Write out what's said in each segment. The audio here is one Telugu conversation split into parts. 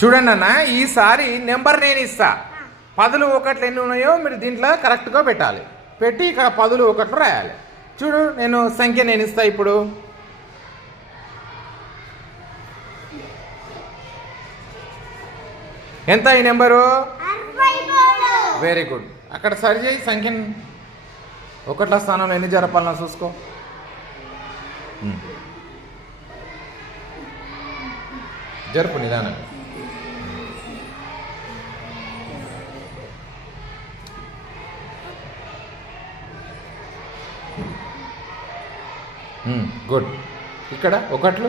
చూడండి అన్న, ఈసారి నెంబర్ నేను ఇస్తా. పదులు ఒకట్లు ఎన్ని ఉన్నాయో మీరు దీంట్లో కరెక్ట్గా పెట్టాలి. పెట్టి ఇక్కడ పదులు ఒకట్లు రాయాలి. చూడు, నేను సంఖ్య నేను ఇస్తా ఇప్పుడు. ఎంత ఈ నెంబరు? Very good. అక్కడ సరి చేయి సంఖ్యను. ఒకట్ల స్థానంలో ఎన్ని జరపాలన్నా చూసుకో. జరుపు నిదానం. గుడ్. ఇక్కడ ఒకట్లు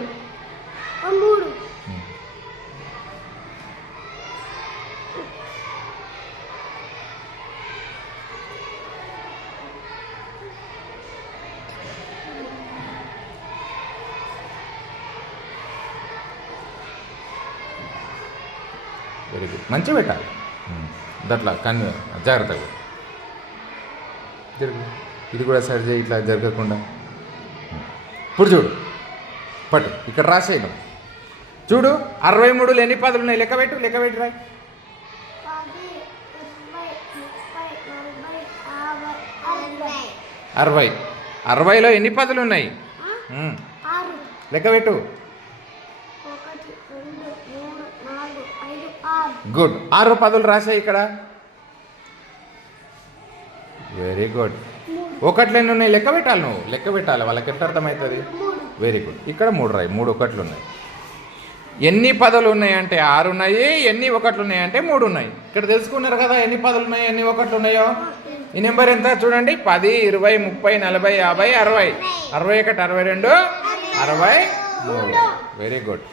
వెరీ గుడ్. మంచిగా పెట్టాలి. దట్లా కానీ జాగ్రత్తగా జరుగు. ఇది కూడా సరి చేయి, ఇట్లా జరగకుండా. ఇప్పుడు చూడు, పట్టు. ఇక్కడ రాసేయడం చూడు. 63 ఎన్ని పదులు ఉన్నాయి? లెక్క పెట్టి రాయి. 60. 60లో ఎన్ని పదులు ఉన్నాయి? లెక్క పెట్టు. గుడ్. 6 పదులు రాసాయి ఇక్కడ. Very good. ఒకట్లు ఎన్ని ఉన్నాయి? లెక్క పెట్టాలి. నువ్వు లెక్క పెట్టాలి, వాళ్ళకి ఎట్లా అర్థమవుతుంది? Very good. ఇక్కడ 3 రాయి. 3 ఒకట్లు ఉన్నాయి. ఎన్ని పదులు ఉన్నాయంటే 6 ఉన్నాయి. ఎన్ని ఒకట్లు ఉన్నాయంటే 3 ఉన్నాయి. ఇక్కడ తెలుసుకున్నారు కదా ఎన్ని పదులు ఉన్నాయి, ఎన్ని ఒకట్లు ఉన్నాయో. ఈ నెంబర్ ఎంత చూడండి. 10, 20, 30, 40, 50, 60. 61, 62, 63. Very good.